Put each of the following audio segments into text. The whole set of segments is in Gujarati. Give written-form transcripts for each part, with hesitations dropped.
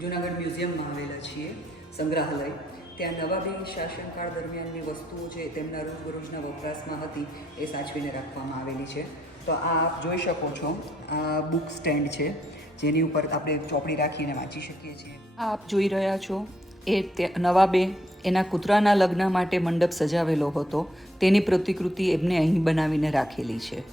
જૂનાગઢ મ્યુઝિયમમાં આવેલા છીએ, સંગ્રહાલય. ત્યાં નવાબી શાસનકાળ દરમિયાનની વસ્તુઓ છે તેમના રોજબરોજના વપરાશમાં હતી એ સાચવીને રાખવામાં આવેલી છે. તો આ આપ જોઈ શકો છો, આ બુક સ્ટેન્ડ છે જેની ઉપર આપણે ચોપડી રાખીને વાંચી શકીએ છીએ. આ આપ જોઈ રહ્યા છો એ નવાબે એના કૂતરાના લગ્ન માટે મંડપ સજાવેલો હતો, તેની પ્રતિકૃતિ એમને અહીં બનાવીને રાખેલી છે.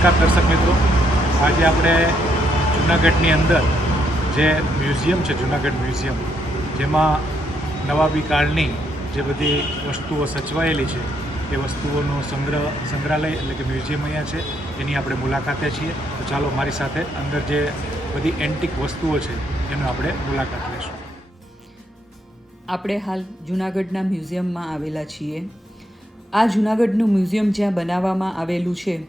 નમસ્કાર દર્શક મિત્રો, આજે આપણે જૂનાગઢની અંદર જે મ્યુઝિયમ છે, જૂનાગઢ મ્યુઝિયમ, જેમાં નવાબી કાળની જે બધી વસ્તુઓ સચવાયેલી છે એ વસ્તુઓનો સંગ્રહાલય એટલે કે મ્યુઝિયમ અહીંયા છે, એની આપણે મુલાકાતે છીએ. તો ચાલો મારી સાથે અંદર જે બધી એન્ટિક વસ્તુઓ છે એનો આપણે મુલાકાત લઈશું. આપણે હાલ જૂનાગઢના મ્યુઝિયમમાં આવેલા છીએ. આ જૂનાગઢનું મ્યુઝિયમ જ્યાં બનાવવામાં આવેલું છે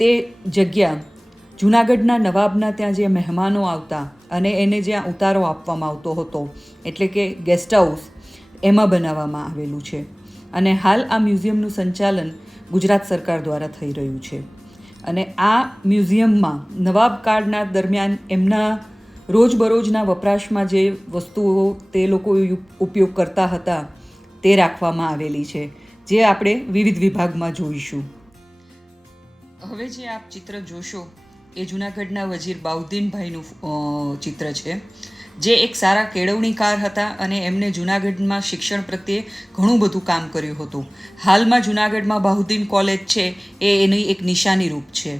તે જગ્યા જૂનાગઢના નવાબના ત્યાં જે મહેમાનો આવતા અને એને જ્યાં ઉતારો આપવામાં આવતો હતો એટલે કે ગેસ્ટ હાઉસ, એમાં બનાવવામાં આવેલું છે. અને હાલ આ મ્યુઝિયમનું સંચાલન ગુજરાત સરકાર દ્વારા થઈ રહ્યું છે. અને આ મ્યુઝિયમમાં નવાબ કાળના દરમિયાન એમના રોજબરોજના વપરાશમાં જે વસ્તુઓ તે લોકો ઉપયોગ કરતા હતા તે રાખવામાં આવેલી છે, જે આપણે વિવિધ વિભાગમાં જોઈશું. હવે જે આપ ચિત્ર જોશો એ જૂનાગઢના વજીર બાઉદ્દીનભાઈનું ચિત્ર છે, જે એક સારા કેળવણીકાર હતા અને એમને જૂનાગઢમાં શિક્ષણ પ્રત્યે ઘણું બધું કામ કર્યું હતું. હાલમાં જૂનાગઢમાં બાઉદ્દીન કોલેજ છે એ એની એક નિશાની રૂપ છે.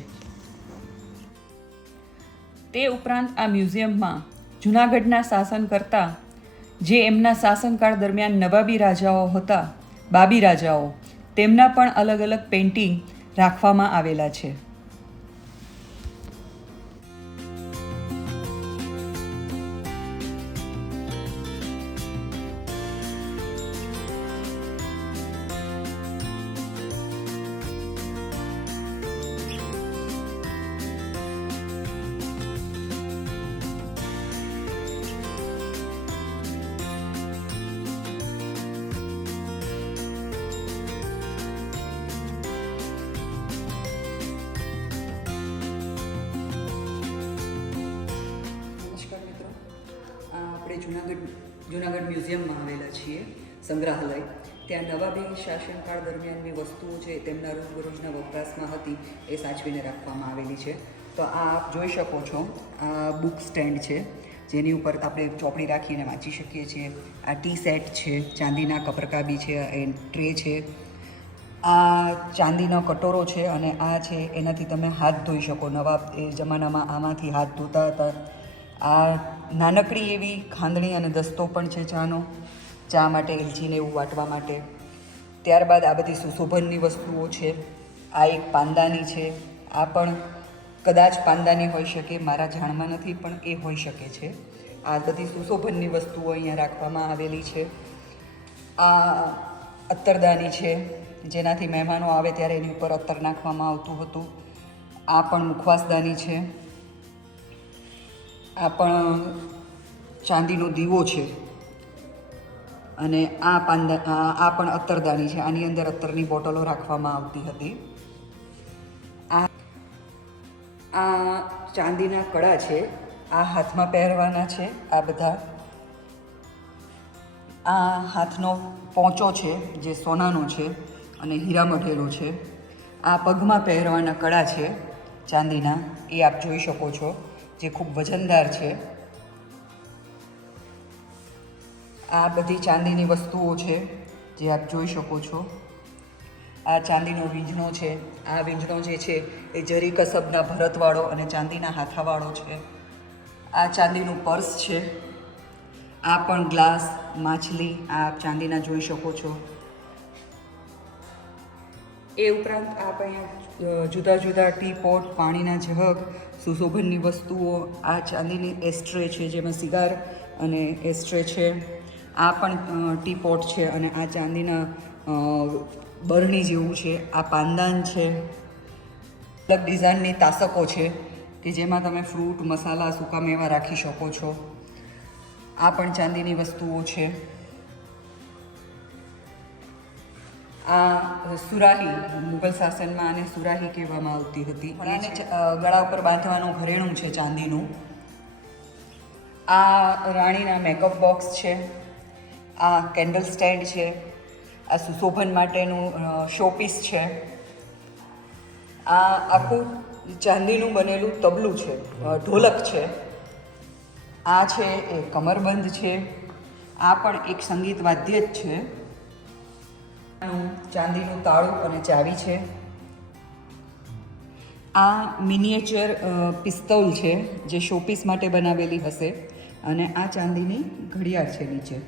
તે ઉપરાંત આ મ્યુઝિયમમાં જૂનાગઢના શાસનકર્તા જે એમના શાસનકાળ દરમિયાન નવાબી રાજાઓ હતા, બાબી રાજાઓ, તેમના પણ અલગ અલગ પેઇન્ટિંગ રાખવામાં આવેલા છે. આપણે જૂનાગઢ મ્યુઝિયમમાં આવેલા છીએ, સંગ્રહાલય. ત્યાં નવાબી શાસનકાળ દરમિયાનની વસ્તુઓ છે તેમના રોજબરોજના વપરાશમાં હતી એ સાચવીને રાખવામાં આવેલી છે. તો આ આપ જોઈ શકો છો, આ બુક સ્ટેન્ડ છે જેની ઉપર આપણે ચોપડી રાખીને વાંચી શકીએ છીએ. આ ટી સેટ છે, ચાંદીના કપરકાબી છે, એ ટ્રે છે, આ ચાંદીનો કટોરો છે અને આ છે એનાથી તમે હાથ ધોઈ શકો. નવાબ એ જમાનામાં આમાંથી હાથ ધોતા હતા. આ નાનકડી એવી ખાંડણી અને દસ્તો પણ છે ચાનો, ચા માટે, એલચીને એવું વાટવા માટે. ત્યારબાદ આ બધી સુશોભનની વસ્તુઓ છે. આ એક પાંદાની છે, આ પણ કદાચ પાંદાની હોઈ શકે, મારા જાણમાં નથી, પણ એ હોઈ શકે છે. આ બધી સુશોભનની વસ્તુઓ અહીંયા રાખવામાં આવેલી છે. આ અત્તરદાની છે, જેનાથી મહેમાનો આવે ત્યારે એની ઉપર અત્તર નાખવામાં આવતું હતું. આ પણ મુખવાસદાની છે. આ પણ ચાંદીનો દીવો છે અને આ પણ અત્તરદાની છે. આની અંદર અત્તરની બોટલો રાખવામાં આવતી હતી. આ ચાંદીના કડા છે, આ હાથમાં પહેરવાના છે. આ બધા આ હાથનો પોંચો છે જે સોનાનો છે અને હીરા મઢેલો છે. આ પગમાં પહેરવાના કડા છે ચાંદીના, એ આપ જોઈ શકો છો, જે ખૂબ વજનદાર છે. આ બધી ચાંદીની વસ્તુઓ છે જે આપ જોઈ શકો છો. આ ચાંદીનો વીંઝણો છે. આ વીંઝણો જે છે એ જરી કસબના ભરતવાળો અને ચાંદીના હાથાવાળો છે. આ ચાંદીનું પર્સ છે. આ પણ ગ્લાસ, માછલી આ આપ ચાંદીના જોઈ શકો છો. એ ઉપરાંત આપ અહીંયા જુદા જુદા ટીપોટ, પાણીના જગ, સુશોભનની વસ્તુઓ, આ ચાંદીની એસ્ટ્રે છે જેમાં સિગાર અને એસ્ટ્રે છે. આ પણ ટીપોટ છે અને આ ચાંદીના બરણી જેવું છે. આ પાનદાન છે. અલગ ડિઝાઇનની તાસકો છે કે જેમાં તમે ફ્રૂટ, મસાલા, સૂકા મેવા રાખી શકો છો. આ પણ ચાંદીની વસ્તુઓ છે. આ સુરાહી, મુગલ શાસનમાં આને સુરાહી કહેવામાં આવતી હતી. અને ગળા ઉપર બાંધવાનું ઘરેણું છે ચાંદીનું. આ રાણીના મેકઅપ બોક્સ છે. આ કેન્ડલ સ્ટેન્ડ છે. આ સુશોભન માટેનું શોપીસ છે. આ આખું ચાંદીનું બનેલું તબલું છે, ઢોલક છે. આ છે એ કમરબંધ છે. આ પણ એક સંગીત વાદ્ય જ છે. ચાંદીનું તાળું અને ચાવી છે. આ મિનિએચર પિસ્તોલ છે જે શોપીસ માટે બનાવેલી હશે. અને આ ચાંદીની ઘડિયાળ છે નીચે.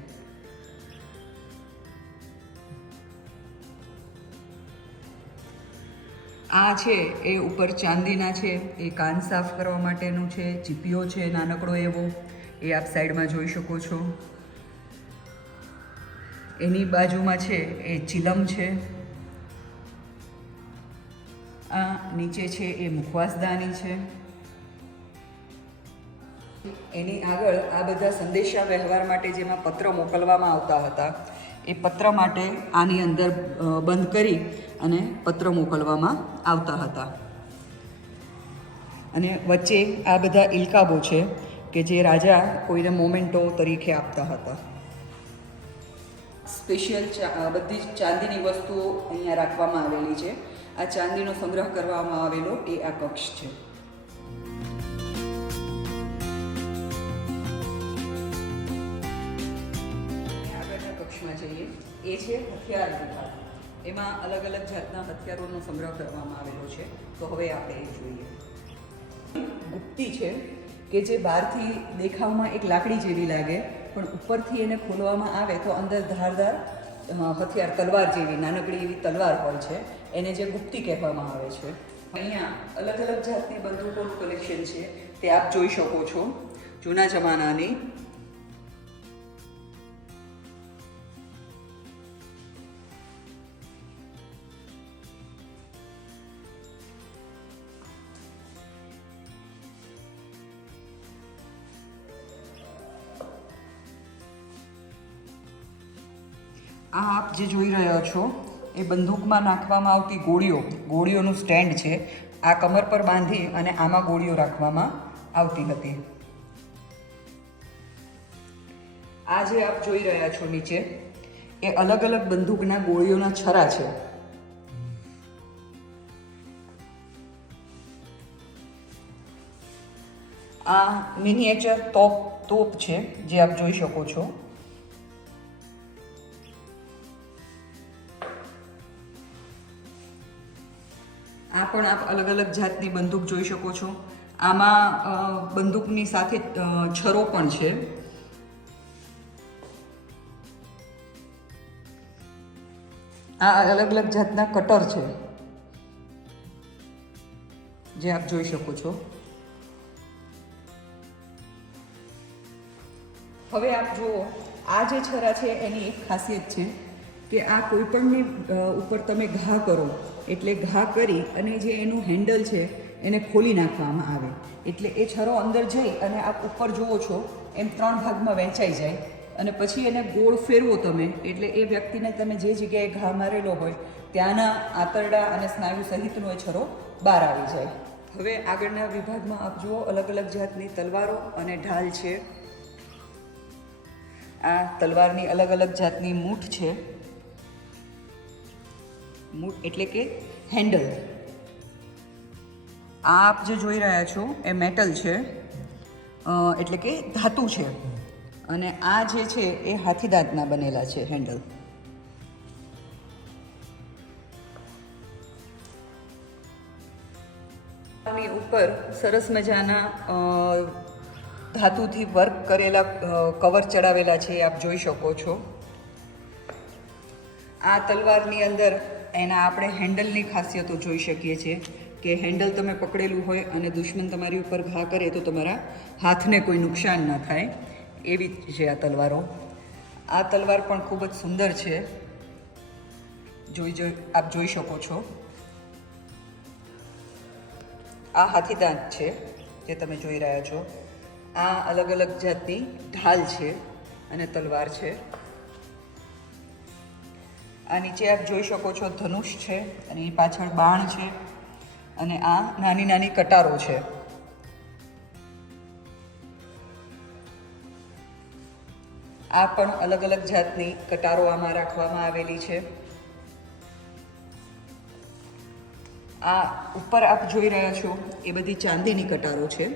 આ છે એ ઉપર ચાંદીના છે એ કાન સાફ કરવા માટેનું છે. ચીપિયો છે નાનકડો એવો, એ આપ સાઈડમાં જોઈ શકો છો. એની બાજુમાં છે એ ચિલમ છે. આ નીચે છે એ મુખવાસદાની છે. એની આગળ આ બધા સંદેશા વ્યવહાર માટે જેમાં પત્ર મોકલવામાં આવતા હતા એ પત્ર માટે આની અંદર બંધ કરી અને પત્ર મોકલવામાં આવતા હતા. અને વચ્ચે આ બધા ઇલકાબો છે કે જે રાજા કોઈને મોમેન્ટો તરીકે આપતા હતા. સ્પેશિયલ બધી જ ચાંદીની વસ્તુઓ અહીંયા રાખવામાં આવેલી છે. આ ચાંદીનો સંગ્રહ કરવામાં આવેલો એ આ કક્ષ છે. આગળના કક્ષમાં જઈએ એ છે હથિયાર વિભાગ. એમાં અલગ અલગ જાતના હથિયારોનો સંગ્રહ કરવામાં આવેલો છે. તો હવે આપણે એ જોઈએ. ગુપ્તી છે કે જે બહારથી દેખાવમાં એક લાકડી જેવી લાગે પણ ઉપરથી એને ખોલવામાં આવે તો અંદર ધારદાર હથિયાર, તલવાર જેવી નાનકડી એવી તલવાર હોય છે. એને જે ગુપ્તી કહેવામાં આવે છે. અહીંયા અલગ અલગ જાતની બંદૂકોનું કલેક્શન છે તે આપ જોઈ શકો છો. જૂના જમાનાની આ આપ જે જોઈ રહ્યા છો એ બંદૂકમાં નાખવામાં આવતી ગોળીઓનું સ્ટેન્ડ છે. આ કમર પર બાંધી અને આમાં ગોળીઓ રાખવામાં આવતી હતી. આ જે આપ જોઈ રહ્યા છો નીચે એ અલગ અલગ બંદૂકના ગોળીઓના છરા છે. આ મિનિએચર તોપ છે જે આપ જોઈ શકો છો. આ પણ આપ અલગ અલગ જાતની બંદૂક જોઈ શકો છો. આમાં બંદૂકની સાથે છરો પણ છે. આ અલગ અલગ જાતના કટર છે જે આપ જોઈ શકો છો. હવે આપ જુઓ, આ જે છરા છે એની એક ખાસિયત છે કે આ કોઈપણની ઉપર તમે ઘા કરો એટલે ઘા કરી અને જે એનું હેન્ડલ છે એને ખોલી નાખવામાં આવે એટલે એ છરો અંદર જઈ અને આપ ઉપર જુઓ છો એમ 3 ભાગમાં વહેંચાઈ જાય અને પછી એને ગોળ ફેરવો તમે એટલે એ વ્યક્તિને તમે જે જગ્યાએ ઘા મારેલો હોય ત્યાંના આંતરડા અને સ્નાયુ સહિતનો એ છરો બહાર આવી જાય. હવે આગળના વિભાગમાં આપ જુઓ અલગ અલગ જાતની તલવારો અને ઢાલ છે. આ તલવારની અલગ અલગ જાતની મૂઠ છે. મૂઠ એટલે કે હેન્ડલ. આપ જે જોઈ રહ્યા છો એ મેટલ છે એટલે કે ધાતુ છે. અને આ જે છે એ હાથીદાંતના બનેલા છે હેન્ડલ. આની ઉપર સરસ મજાના ધાતુથી વર્ક કરેલા કવર ચડાવેલા છે, આપ જોઈ શકો છો. આ તલવારની અંદર એના આપણે હેન્ડલની ખાસિયતો જોઈ શકીએ છીએ કે હેન્ડલ તમે પકડેલું હોય અને દુશ્મન તમારી ઉપર ઘા કરે તો તમારા હાથને કોઈ નુકસાન ન થાય, એવી છે આ તલવારો. આ તલવાર પણ ખૂબ જ સુંદર છે, આપ જોઈ શકો છો. આ હાથીદાંત છે જે તમે જોઈ રહ્યા છો. આ અલગ અલગ જાતની ઢાલ છે અને તલવાર છે. આ નીચે આપ જોઈ શકો છો ધનુષ છે અને એની પાછળ બાણ છે અને આ નાની નાની કટારો છે. આ પણ અલગ અલગ જાતની કટારો આમાં રાખવામાં આવેલી છે. આ ઉપર આપ જોઈ રહ્યા છો એ બધી ચાંદીની કટારો છે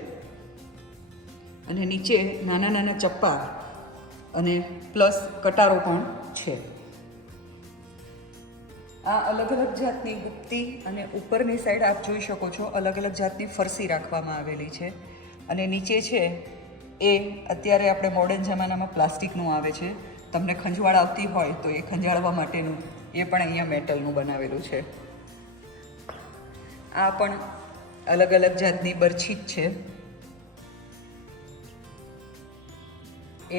અને નીચે નાના નાના ચપ્પા અને પ્લસ કટારો પણ છે. આ અલગ અલગ જાતની ગુપ્તી અને ઉપરની સાઈડ આપ જોઈ શકો છો અલગ અલગ જાતની ફરસી રાખવામાં આવેલી છે. અને નીચે છે એ અત્યારે આપણે મોડર્ન જમાનામાં પ્લાસ્ટિકનું આવે છે. તમને ખંજવાળ આવતી હોય તો એ ખંજાળવા માટેનું એ પણ અહીંયા મેટલનું બનાવેલું છે. આ પણ અલગ અલગ જાતની બરછીટ છે.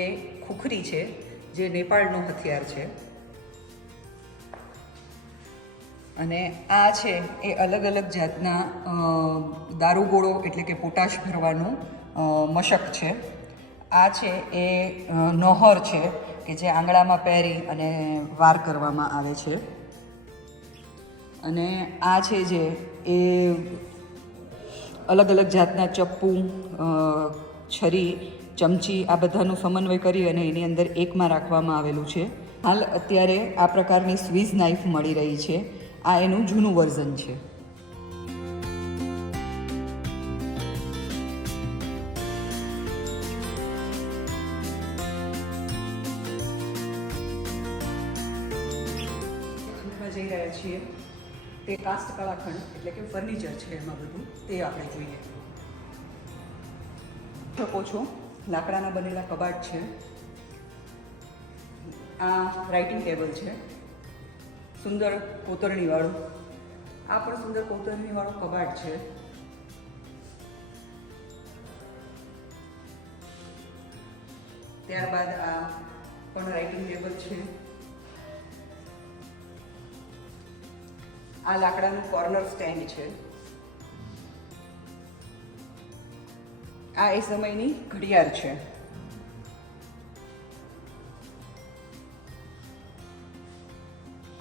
એ ખુખરી છે જે નેપાળનું હથિયાર છે. અને આ છે એ અલગ અલગ જાતના દારૂગોળો એટલે કે પોટાશ ભરવાનું મશક છે. આ છે એ નોહર છે કે જે આંગળામાં પહેરી અને વાર કરવામાં આવે છે. અને આ છે જે એ અલગ અલગ જાતના ચપ્પુ, છરી, ચમચી આ બધાનું સમન્વય કરી અને એની અંદર એકમાં રાખવામાં આવેલું છે. હાલ અત્યારે આ પ્રકારની સ્વીઝ નાઇફ મળી રહી છે. આ એનું જૂનું વર્ઝન છે. જઈ રહ્યા છીએ તે કાસ્ટ કલાખંડ એટલે કે ફર્નિચર છે, એમાં બધું તે આપણે જોઈએ. શકો છો લાકડાના બનેલા કબાટ છે. આ રાઇટિંગ ટેબલ છે સુંદર કોતરણીવાળું. આ પણ સુંદર કોતરણીવાળું કબાટ છે. ત્યારબાદ આ પણ રાઇટિંગ ટેબલ છે. આ લાકડાનું કોર્નર સ્ટેન્ડ છે. આ એ સમયની ઘડિયાળ છે.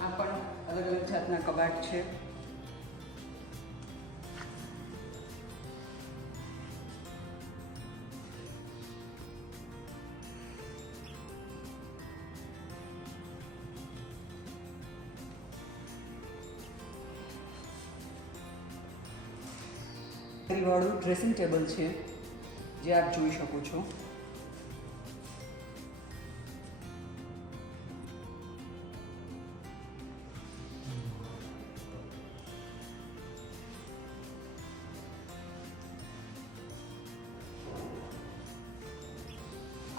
આ પણ અલગ અલગ જાતના કબાટ છે. વાળું ડ્રેસિંગ ટેબલ છે જે આપ જોઈ શકો છો.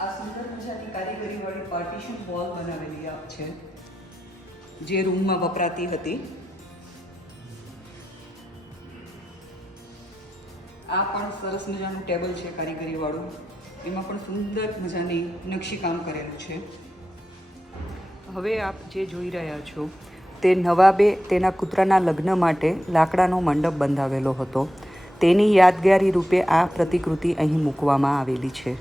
આ સુંદર મજાની કારીગરીવાળી પાર્ટીશન વોલ બનાવેલી છે જે રૂમમાં વપરાતી હતી. આ પણ સરસ મજાનું ટેબલ છે કારીગરીવાળું. એમાં પણ સુંદર મજાની નકશીકામ કરેલું છે. હવે આપ જે જોઈ રહ્યા છો તે નવાબે તેના કૂતરાના લગ્ન માટે લાકડાનો મંડપ બંધાવેલો હતો. તેની યાદગારી રૂપે આ પ્રતિકૃતિ અહીં મૂકવામાં આવેલી છે.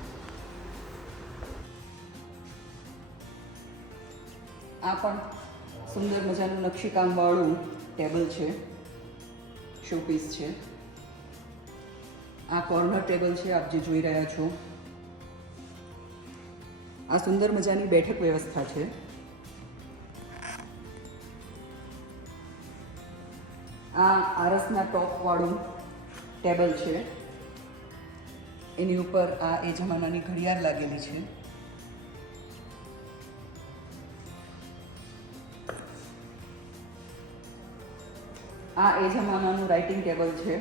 આ પણ સુંદર મજાનું નકશીકામવાળું ટેબલ છે, શોપીસ છે. આ કોર્નર ટેબલ છે આપ જે જોઈ રહ્યા છો. આ સુંદર મજાની બેઠક વ્યવસ્થા છે. આ આરસના ટોપવાળું ટેબલ છે. એની ઉપર આ એ જમાનાની ઘડિયાળ લાગેલી છે. આ એ જમાનાનું રાઇટિંગ ટેબલ છે,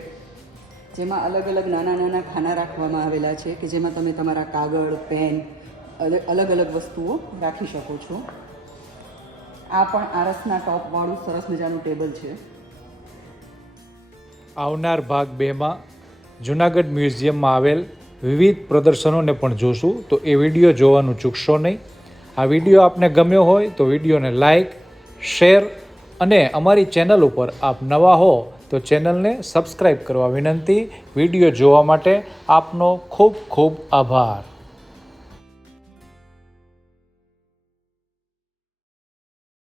જેમાં અલગ અલગ નાના નાના ખાના રાખવામાં આવેલા છે કે જેમાં તમે તમારા કાગળ, પેન, અલગ અલગ વસ્તુઓ રાખી શકો છો. આ પણ આરસના ટોપવાળું સરસ મજાનું ટેબલ છે. આવનાર ભાગ 2માં જૂનાગઢ મ્યુઝિયમમાં આવેલ વિવિધ પ્રદર્શનોને પણ જોશું, તો એ વિડીયો જોવાનું ચૂકશો નહીં. આ વિડીયો આપને ગમ્યો હોય તો વિડીયોને લાઈક, શેર અને અમારી ચેનલ ઉપર આપ નવા હો તો ચેનલને સબસ્ક્રાઈબ કરવા વિનંતી. વિડીયો જોવા માટે આપનો ખૂબ ખૂબ આભાર.